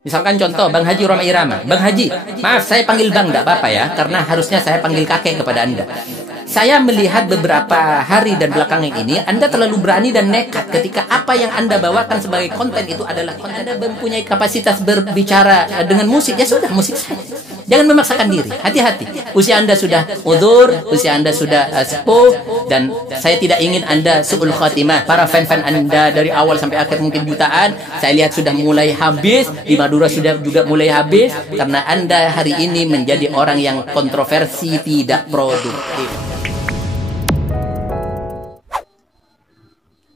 Misalkan contoh, Bang Haji Roma Irama. Bang Haji, maaf saya panggil Bang, tidak apa-apa ya, karena harusnya saya panggil kakek kepada Anda. Saya melihat beberapa hari dan belakangan ini, Anda terlalu berani dan nekat ketika apa yang Anda bawakan sebagai konten itu adalah konten. Anda mempunyai kapasitas berbicara dengan musik, ya sudah, musik saja. Jangan memaksakan diri, hati-hati. Usia Anda sudah udzur, usia Anda sudah sepuh, dan saya tidak ingin Anda su'ul khatimah. Para fan-fan Anda dari awal sampai akhir mungkin jutaan, saya lihat sudah mulai habis, di Madura sudah juga mulai habis, karena Anda hari ini menjadi orang yang kontroversi, tidak produktif.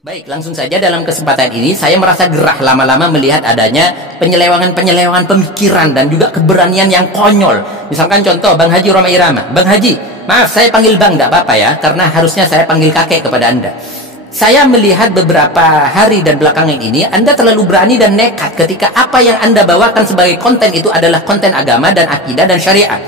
Baik, langsung saja dalam kesempatan ini saya merasa gerah lama-lama melihat adanya penyelewangan-penyelewangan pemikiran dan juga keberanian yang konyol. Misalkan contoh, Bang Haji Roma Irama. Bang Haji, maaf saya panggil Bang, tidak apa-apa ya, karena harusnya saya panggil kakek kepada Anda. Saya melihat beberapa hari dan belakangan ini, Anda terlalu berani dan nekat ketika apa yang Anda bawakan sebagai konten itu adalah konten agama dan akidah dan syariah.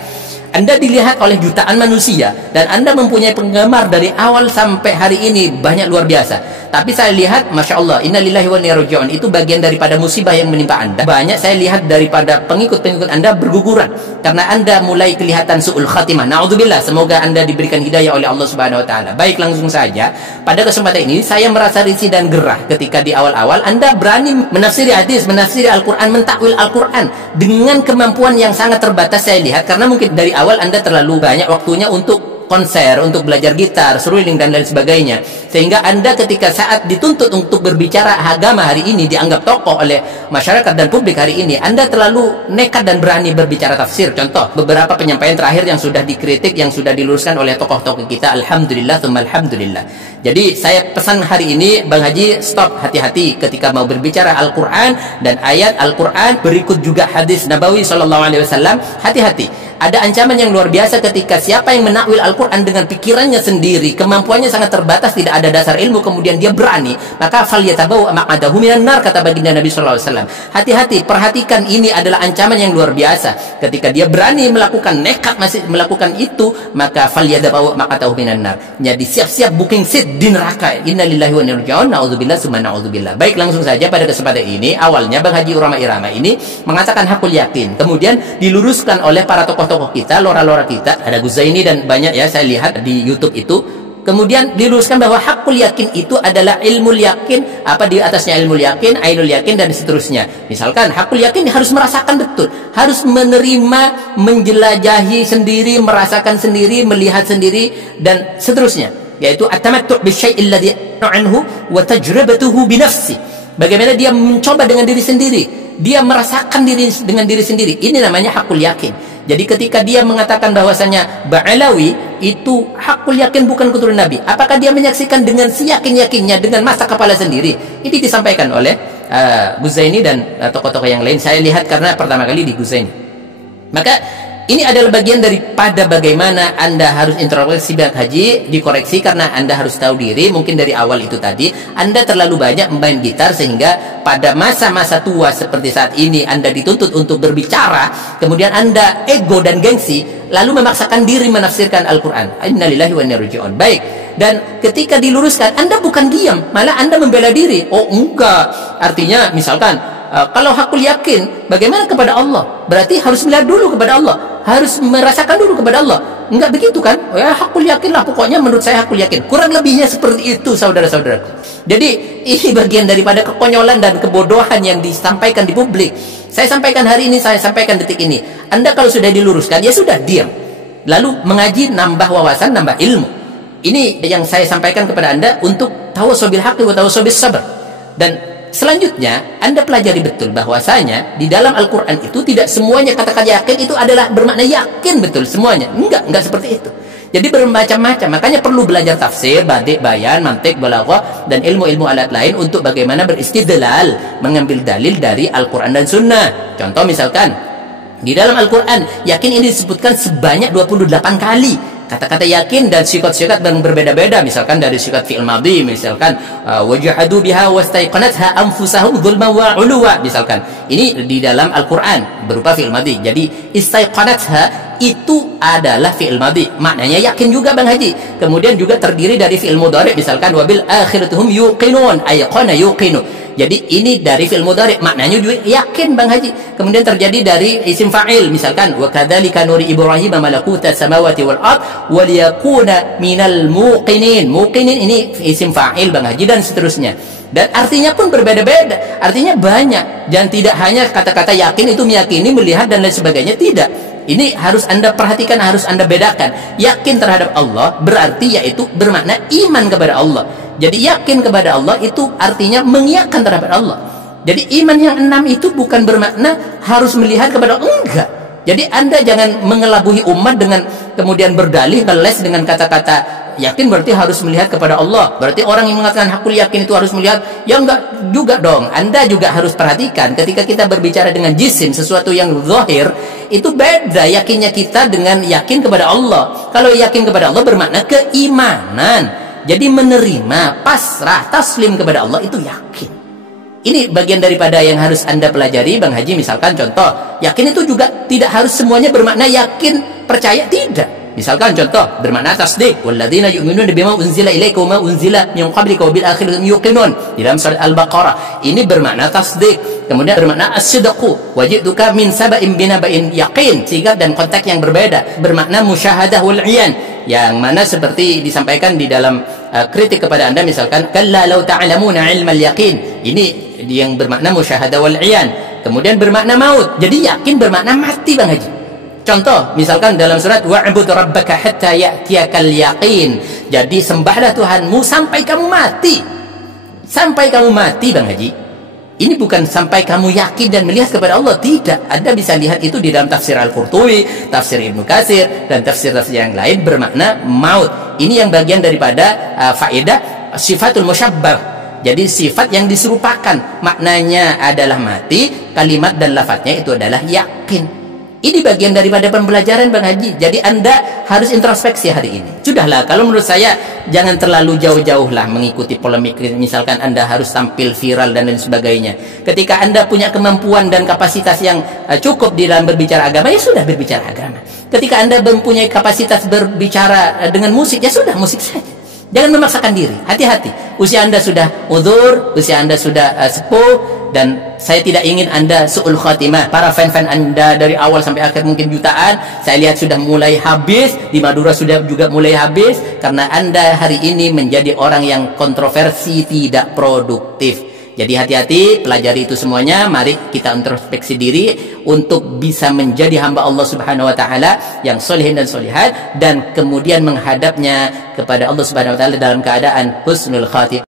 Anda dilihat oleh jutaan manusia dan Anda mempunyai penggemar dari awal sampai hari ini banyak luar biasa. Tapi saya lihat, Masya Allah, innalillahi wa inna ilaihi raji'un, itu bagian daripada musibah yang menimpa Anda. Banyak saya lihat daripada pengikut-pengikut Anda berguguran karena Anda mulai kelihatan su'ul khatimah. Na'udzubillah, semoga Anda diberikan hidayah oleh Allah Subhanahu wa taala. Baik, langsung saja. Pada kesempatan ini saya merasa risih dan gerah ketika di awal-awal Anda berani menafsiri hadis, menafsiri Al-Qur'an, mentakwil Al-Qur'an dengan kemampuan yang sangat terbatas saya lihat, karena mungkin dari awal Anda terlalu banyak waktunya untuk konser, untuk belajar gitar, seruling dan lain sebagainya, sehingga Anda ketika saat dituntut untuk berbicara agama hari ini, dianggap tokoh oleh masyarakat dan publik hari ini, Anda terlalu nekat dan berani berbicara tafsir. Contoh, beberapa penyampaian terakhir yang sudah dikritik, yang sudah diluruskan oleh tokoh-tokoh kita, alhamdulillah, tsumma alhamdulillah. Jadi saya pesan hari ini, Bang Haji, stop, hati-hati ketika mau berbicara Al-Quran dan ayat Al-Quran, berikut juga hadis Nabawi SAW, hati-hati. Ada ancaman yang luar biasa ketika siapa yang menakwil Al-Quran dengan pikirannya sendiri, kemampuannya sangat terbatas, tidak ada dasar ilmu, kemudian dia berani, maka falyatabawa maq'adahu minan nar, kata baginda Nabi SAW. Hati-hati, perhatikan, ini adalah ancaman yang luar biasa. Ketika dia berani melakukan, nekat masih melakukan itu, maka falyatabawa maq'adahu minan nar. Jadi siap-siap booking seat di neraka. Innalillahi wa inna ilaihi raji'un. Na'udzubillah summa na'udzubillah. Baik, langsung saja pada kesempatan ini, awalnya Bang Haji Roma Irama ini mengatakan hakul yakin, kemudian diluruskan oleh para tokoh kita, lora-lora kita, ada Guzaini dan banyak ya, saya lihat di YouTube itu. Kemudian diluruskan bahwa hakul yakin itu adalah ilmu yakin, apa di atasnya ilmu yakin, ainul yakin, dan seterusnya. Misalkan hakul yakin harus merasakan betul, harus menerima, menjelajahi sendiri, merasakan sendiri, melihat sendiri, dan seterusnya. Yaitu at-tamattu' bisyai'il ladzi anhu wa tajribatuhu bi nafsi. Bagaimana dia mencoba dengan diri sendiri, dia merasakan diri dengan diri sendiri. Ini namanya hakul yakin. Jadi ketika dia mengatakan bahwasanya Ba'alawi itu hakul yakin bukan keturunan Nabi, apakah dia menyaksikan dengan seyakin-yakinnya dengan mata kepala sendiri? Ini disampaikan oleh Guzaini dan tokoh-tokoh yang lain. Saya lihat karena pertama kali di Guzaini. Maka ini adalah bagian daripada bagaimana Anda harus introspeksi, Bang Haji, dikoreksi karena Anda harus tahu diri. Mungkin dari awal itu tadi Anda terlalu banyak main gitar, sehingga pada masa-masa tua seperti saat ini Anda dituntut untuk berbicara, kemudian Anda ego dan gengsi, lalu memaksakan diri menafsirkan Al-Quran. Innalillahi wa inna ilaihi raji'un. Baik, dan ketika diluruskan, Anda bukan diam, malah Anda membela diri. Oh enggak, artinya misalkan kalau hakul yakin, bagaimana kepada Allah? Berarti harus melihat dulu kepada Allah, harus merasakan dulu kepada Allah. Enggak begitu kan? Ya hakul yakin lah, pokoknya menurut saya hakul yakin. Kurang lebihnya seperti itu, saudara-saudaraku. Jadi ini bagian daripada kekonyolan dan kebodohan yang disampaikan di publik. Saya sampaikan hari ini, saya sampaikan detik ini. Anda kalau sudah diluruskan, ya sudah, diam. Lalu mengaji, nambah wawasan, nambah ilmu. Ini yang saya sampaikan kepada Anda untuk tawassul haqqi wa tawassul sabr. Dan selanjutnya, Anda pelajari betul bahwasanya di dalam Al-Quran itu tidak semuanya kata-kata yakin itu adalah bermakna yakin betul semuanya. Enggak seperti itu. Jadi bermacam-macam. Makanya perlu belajar tafsir, badik, bayan, mantik, balaghah, dan ilmu-ilmu alat lain untuk bagaimana beristidlal, mengambil dalil dari Al-Quran dan Sunnah. Contoh misalkan, di dalam Al-Quran, yakin ini disebutkan sebanyak 28 kali. Kata-kata yakin dan syikat-syikat yang berbeda-beda, misalkan dari syikat fi'il madhi, misalkan wajahadu biha wastaiqanatha anfusahum dzulman wa 'uluwa, misalkan ini di dalam Al-Qur'an berupa fi'il madhi. Jadi istaiqanatha itu adalah fi'il madhi, maknanya yakin juga, Bang Haji. Kemudian juga terdiri dari fi'il mudhari, misalkan wabil akhiratuhum yuqinun, ayqana yuqinu. Jadi ini dari fi'il mudhari, maknanya juga yakin Bang Haji. Kemudian terjadi dari isim fa'il, misalkan wa kadzalika nuri Ibrahim malakuta samawati wal ard wa liyakuna minal muqinin. Muqinin ini isim fa'il Bang Haji, dan seterusnya. Dan artinya pun berbeda-beda, artinya banyak, dan tidak hanya kata-kata yakin itu meyakini, melihat dan lain sebagainya, tidak. Ini harus Anda perhatikan, harus Anda bedakan. Yakin terhadap Allah berarti yaitu bermakna iman kepada Allah. Jadi yakin kepada Allah itu artinya mengiyakan terhadap Allah. Jadi iman yang 6 itu bukan bermakna harus melihat kepada Allah, enggak. Jadi Anda jangan mengelabuhi umat dengan kemudian berdalih ngeles dengan kata-kata yakin berarti harus melihat kepada Allah. Berarti orang yang mengatakan hakul yakin itu harus melihat, ya enggak juga dong. Anda juga harus perhatikan ketika kita berbicara dengan jisim, sesuatu yang zahir, itu beda yakinnya kita dengan yakin kepada Allah. Kalau yakin kepada Allah bermakna keimanan. Jadi menerima, pasrah, taslim kepada Allah itu yakin. Ini bagian daripada yang harus Anda pelajari Bang Haji. Misalkan contoh, yakin itu juga tidak harus semuanya bermakna yakin, percaya, tidak. Misalkan contoh bermakna tasdik, walladzina yu'minuna bima unzila ilaika wa ma unzila min qablika wa bil akhirati yuqinun, di dalam surat Al-Baqarah. Ini bermakna tasdik. Kemudian bermakna as-sidqu, wajituka min saba'in binaba'in yaqin, sehingga dan konteks yang berbeda. Bermakna musyahadah wal 'iyan, yang mana seperti disampaikan di dalam kritik kepada Anda, misalkan kalla law ta'lamuna 'ilmal yaqin. Ini yang bermakna musyahadah wal 'iyan. Kemudian bermakna maut. Jadi yakin bermakna mati Bang Haji. Contoh, misalkan dalam surat wa'bud rabbaka hatta ya'tiyakal yaqin. Jadi sembahlah Tuhanmu sampai kamu mati. Sampai kamu mati Bang Haji. Ini bukan sampai kamu yakin dan melihat kepada Allah, tidak. Anda bisa lihat itu di dalam tafsir Al-Qurtubi, tafsir Ibnu Katsir, dan tafsir-tafsir yang lain bermakna maut. Ini yang bagian daripada faedah sifatul musyabbah. Jadi sifat yang diserupakan, maknanya adalah mati, kalimat dan lafadznya itu adalah yakin. Ini bagian daripada pembelajaran Bang Haji. Jadi Anda harus introspeksi hari ini. Sudahlah, kalau menurut saya jangan terlalu jauh-jauh lah mengikuti polemik. Misalkan Anda harus tampil viral dan lain sebagainya. Ketika Anda punya kemampuan dan kapasitas yang cukup di dalam berbicara agama, ya sudah berbicara agama. Ketika Anda mempunyai kapasitas berbicara dengan musik, ya sudah musik saja. Jangan memaksakan diri, hati-hati. Usia Anda sudah udzur, usia Anda sudah sepuh, dan saya tidak ingin Anda su'ul khatimah. Para fan-fan Anda dari awal sampai akhir mungkin jutaan, saya lihat sudah mulai habis, di Madura sudah juga mulai habis, karena Anda hari ini menjadi orang yang kontroversi, tidak produktif. Jadi hati-hati, pelajari itu semuanya. Mari kita introspeksi diri untuk bisa menjadi hamba Allah Subhanahu wa taala yang solehin dan solehat, dan kemudian menghadapnya kepada Allah Subhanahu wa taala dalam keadaan husnul khatimah.